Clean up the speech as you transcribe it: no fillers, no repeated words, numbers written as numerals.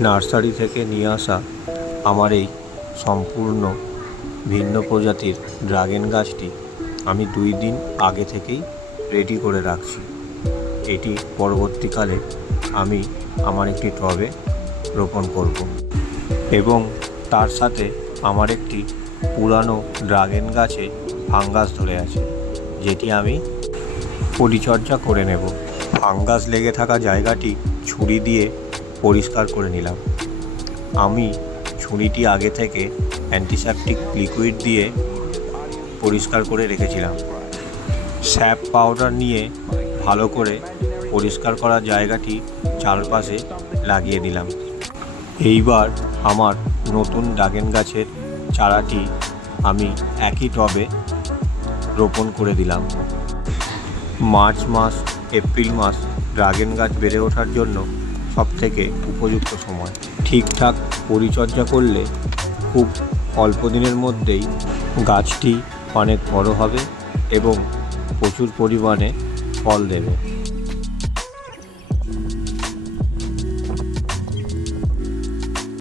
Nursery থেকে নিয়ে আসা আমার এই সম্পূর্ণ ভিন্ন প্রজাতির ড্রাগন গাছটি আমি 2 দিন আগে থেকেই রেডি করে রাখছি। এটি পরবর্তীকালে আমি আমার একটি টবে রোপণ করব এবং তার সাথে আমার একটি পুরানো ড্রাগন গাছে ফাঙ্গাস ধরে আছে, যেটি আমি পরিচর্যা করে নেব। ফাঙ্গাস লেগে থাকা জায়গাটি ছুরি দিয়ে পরিষ্কার করে নিলাম। আমি ছুরিটি আগে থেকে অ্যান্টিসেপটিক লিকুইড দিয়ে পরিষ্কার করে রেখেছিলাম। স্যাপ পাউডার নিয়ে ভালো করে পরিষ্কার করা জায়গাটি চারপাশে লাগিয়ে দিলাম। এইবার আমার নতুন ড্রাগন গাছের চারাটি আমি একই টবে রোপণ করে দিলাম। মার্চ মাস, এপ্রিল মাস ড্রাগন গাছ বেড়ে ওঠার জন্য সবথেকে উপযুক্ত সময়। ঠিকঠাক পরিচর্যা করলে খুব অল্প দিনের মধ্যেই গাছটি অনেক বড় হবে এবং প্রচুর পরিমাণে ফল দেবে।